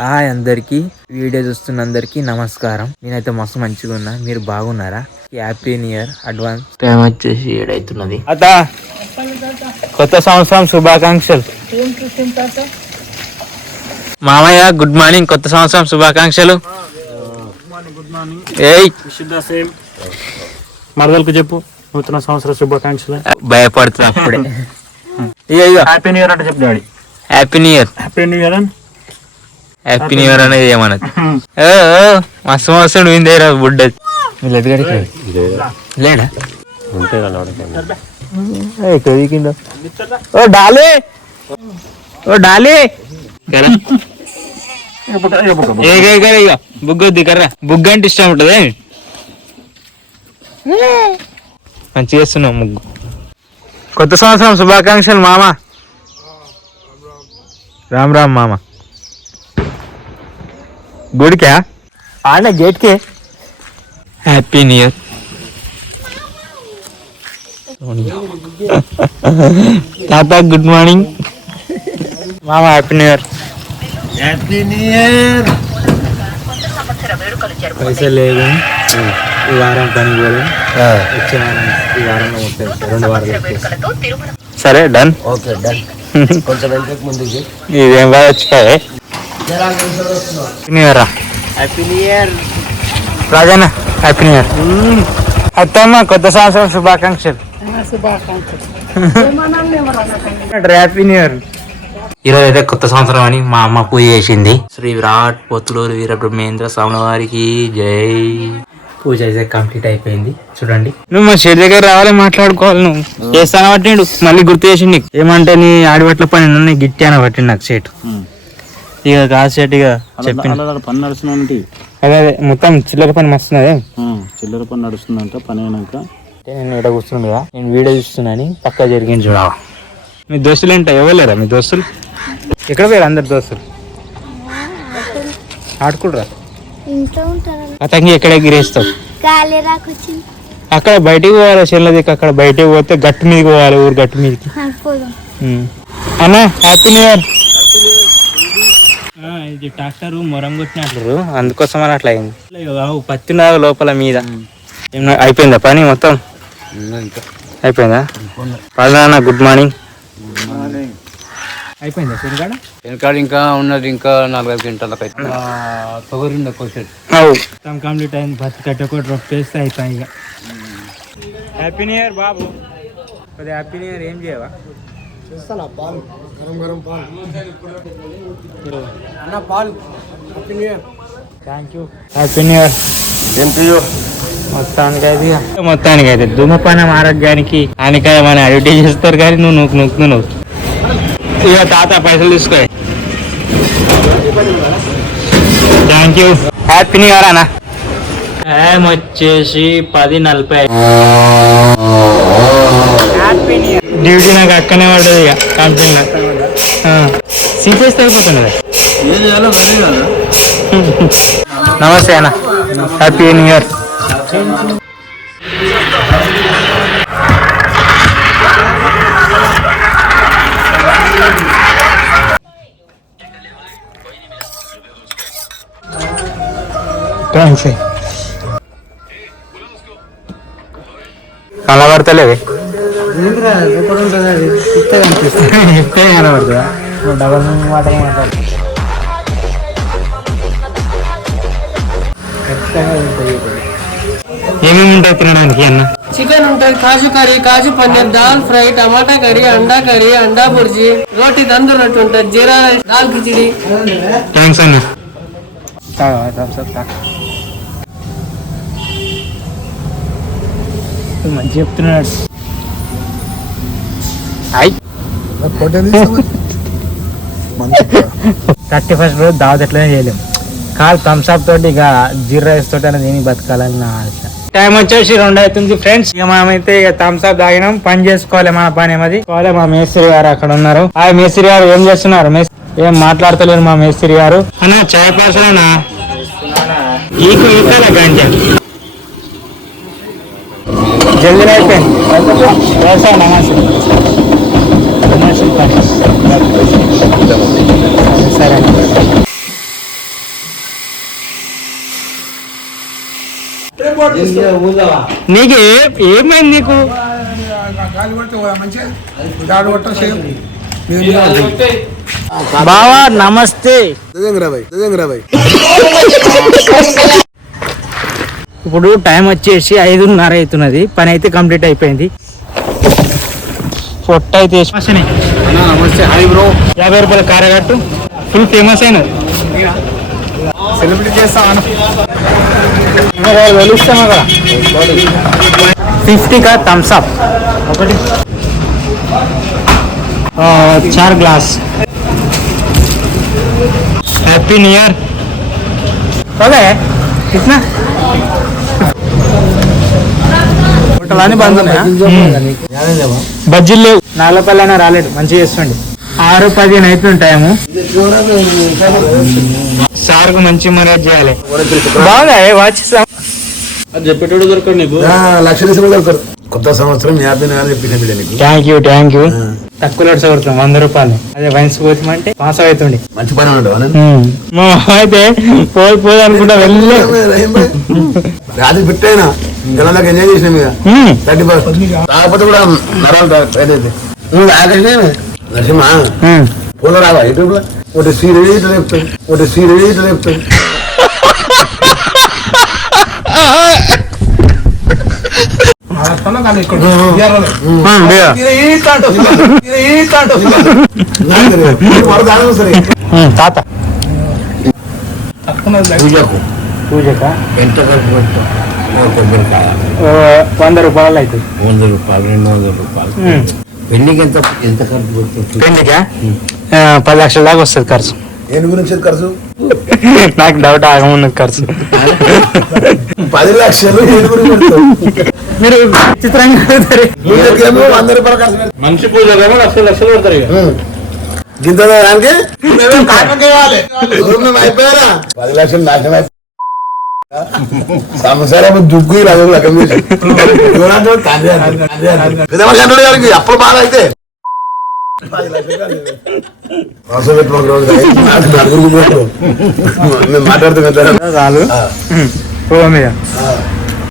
Hi అందరికి, video చూస్తున్న అందరికి నమస్కారం. నేనైతే మస్తు మంచిగా ఉన్నా. మీరు బాగున్నారా? Happy new year advance. Time వచ్చేసి 7 అవుతున్నది. కొత్త సంవత్సరం శుభాకాంక్షలు మామయ్య. Good morning. కొత్త సంవత్సరం శుభాకాంక్షలు. ఏయ్ మరదలకు చెప్పు నూతన సంవత్సర శుభాకాంక్షలు. భయపడుతున్నా అప్పుడే. హ్యాపీ న్యూ ఇయర్ అంటే చెప్పు daddy. Happy new year. Happy new year happy new year అనేది ఏమన్నది. మస్తు మస్తు విందేరా బుడ్డది. లేడా ఓ డాలీ, ఓ డాలీ బుగ్గొద్ది కర్రా. బుగ్గ అంటే ఇష్టం ఉంటుంది. మంచిగా చేస్తున్నావు ముగ్గు. కొత్త సంవత్సరం శుభాకాంక్షలు మామ. రామ్ రామ్ మామ. గుడికా ఆడ గేట్కే. హ్యాపీ న్యూ ఇయర్ తాత. గుడ్ మార్నింగ్ మామ. Happy new year. Happy new year. పైసలు లేదు ఈ వారం పని పోలేదు. వచ్చే వారం ఈ వారంలో ఉంటాయి. 2 వారాలు. సరే డన్. Okay done. కొంచెం ముందుకి ఇదేం బాగా వచ్చిపోయాయి. New year. Happy new year Rajanna. Happy new year. అత్తమ్మ కొత్త సంవత్సరం శుభాకాంక్షలు. Happy new year. ఈరోజు అయితే కొత్త సంవత్సరం అని మా అమ్మ పూజ చేసింది. శ్రీ విరాట్ పోతులూరు వీరబ్రహ్మేంద్ర స్వామి వారికి జై. పూజ అయితే కంప్లీట్ అయిపోయింది. చూడండి, నువ్వు మా షెడ్ దగ్గర రావాలి, మాట్లాడుకోవాలి. నువ్వు చేస్తాను పట్టిండు. మళ్ళీ గుర్తు చేసి నీకు ఏమంటే నీ ఆడిపట్ల పని నన్ను గిట్టి అని పట్టిండు నాకు షేట్. ఇక కాదు షేట్ ఇక చెప్పి పని నడుస్తుంది. అదే మొత్తం చిల్లర పని మస్తున్నదే. చిల్లర పని నడుస్తుందంట. పని అయినాక నేను ఇక్కడ కూర్చున్నాను కదా, నేను వీడియో చూస్తున్నాను. పక్కా జరిగింది చూడావా. మీ దోస్తులు ఏంటో ఇవ్వలేరా? మీ దోస్తులు ఎక్కడ పోయారు? అందరు దోస్తులు ఆడుకుంటారా? అతనికి ఎక్కడ ఎగిరేస్తావు? అక్కడ బయటికి పోవాలి. చెల్లదికి అక్కడ బయటికి పోతే గట్టు మీదకి పోవాలి. ఊరు గట్టు మీదకి. అన్నా హ్యాపీ న్యూ ఇయర్. ఇది ట్రాక్టర్ మొరం కొట్టినట్లు, అందుకోసం అని అట్లా అయింది. పత్తి లోపల మీద అయిపోయిందా పని మొత్తం? అయిపోయిందా? Rajanna good morning. అయిపోయిందా శనికాడ? శనికాడ ఇంకా ఉన్నది. ఇంకా 4-5 గంటలకు అయితే పొగరింది కొంచెం. కంప్లీట్ అయింది. బతి కట్టి ఒకటి రొప్ప వేస్తే అయిపోయి. ఇక హ్యాపీ న్యూ ఇయర్ బాబు. కొద్దిగా హ్యాపీ న్యూ ఇయర్ ఏం చేయవా? పాలు గరం గరం పాలు అన్న పాలు. Happy new year. Thank you. Happy new year. ఏం చెయ్యో మొత్తానికి అయితే ధూమపానం ఆరోగ్యానికి హానికరమని అడ్వర్టైజ్ చేస్తారు. కానీ నువ్వు నువ్వు ఇక తాత పైసలు తీసుకో. Thank you. Happy new year అన్న. టైం వచ్చేసి 10:40. డ్యూటీ నాకు అక్కనే పడ్డది. ఇక కంపెనీలో సీపేస్తే అయిపోతుంది. నమస్తే అన్న. Happy new year. థ్యాంక్స్. కనబడతలేవి ఇస్తే కనబడుతుందా? డబల్ మాట మాట్లాడుతుంది. ఏమేమి ఉంటాయి తినడానికి అన్న? చికెన్ ఉంటుంది, కాజు కర్రీ, కాజు పన్నీర్, దాల్ ఫ్రై, టమాటా కర్రీ, అండా బుర్జీ, రోటీ తందూరి రొట్టె ఉంటుంది, జీరా రైస్, దాల్ కిచిడి. థ్యాంక్స్ అన్న. మంచి చెప్తున్నాడు. 31st రోజు దావత్ ఎట్లనే చేయలేము. కాదు థమ్స్అప్ తోటి ఇక జీరా రైస్ తోటి అనేది ఏమి బతకాలని నా ఆశ. టైం వచ్చేసి 2 అవుతుంది ఫ్రెండ్స్. ఇక మనమైతే ఇక థమ్స్అప్ తాగినాం. పని చేసుకోవాలి, మన పని ఏమది. మా మేస్త్రి గారు అక్కడ ఉన్నారు. ఆ మేస్త్రి గారు ఏం చేస్తున్నారు? ఏం మాట్లాడతలేరు మా మేస్త్రి గారు. అన్న చాయ్ పార్సలేనా? ఈకు ఈకాల గంట జల్దీ అయిపోయింది. సరే నీకు ఏమైంది నీకు? బావా నమస్తే. ఇప్పుడు టైం వచ్చేసి 5:30 అవుతున్నది. పని అయితే కంప్లీట్ అయిపోయింది. పొట్ట అయితే నమస్తే, హాయ్ బ్రో. 50 రూపాయల కారగట్టు ఫుల్ ఫేమస్ అయినది. సెలబ్రిటీ చేస్తాను. వెలుస్తామా కదా 50 का థమ్స్ అప్ ఒకటి 4 glass. Happy new year. Okay कितना హోటల్ బంద్ ఉన్నాయా? బజ్జీలు లేవు. 4 రూపాయలైనా రాలేడు. మంచిగా చేస్తుండే. 6:15 అవుతుంది టైము. సార్కు మంచి మర్యాద చేయాలి. బాగా వాచ్ అది చెప్పేటోడు దొరకడు నీకు. లక్షలు దొరకడు. కొత్త సంవత్సరం హ్యాపీ చెప్పింది నీకు. Thank you. తక్కువ కొడుతున్నాం 100 రూపాయలు. అదే వైన్స్ పోతామంటే పాస్ అవుతుండే. మంచి పని ఉండవు అయితే పోదు అనుకుంటా వెళ్ళి రాత్రి పెట్టైనా జనాలకు ఎంజాయ్ చేసిన మీద 30% రాకపోతే కూడా నరాలు ఏదైతే నువ్వు ఆకలి నరసింహ ఫోన్లో రావా యూట్యూబ్ లో ఒకటి సీరియల్ చెప్తాను, ఒకటి సీరియల్ చెప్తాను. తాత పూజకా ఎంత ఖర్చు పెట్టాం? 100 రూపాయలు అవుతుంది. 100 రూపాయలు, 200 రూపాయలు. పెళ్లికి ఎంత ఎంత ఖర్చు పెడుతుంది? పెళ్లికా 10 లక్షల దాకా వస్తుంది ఖర్చు. దేని గురించి ఖర్చు? నాకు డౌట్ ఆగమున్నది ఖర్చు. 10 లక్షలు దేని గురించి పెడతావు? మీరు చిత్రంగా 100 రూపాయలు ఖర్చు పెడతావు. మనిషి పూజ లక్షలు పెడతారు. గింత దానికి అయిపోయారా 10 లక్షలు నాశనం అయిపోయి సంవత్సరం దుగ్గు గారికి అప్పుడు బాగా అయితే మాట్లాడుతున్నా చాలు.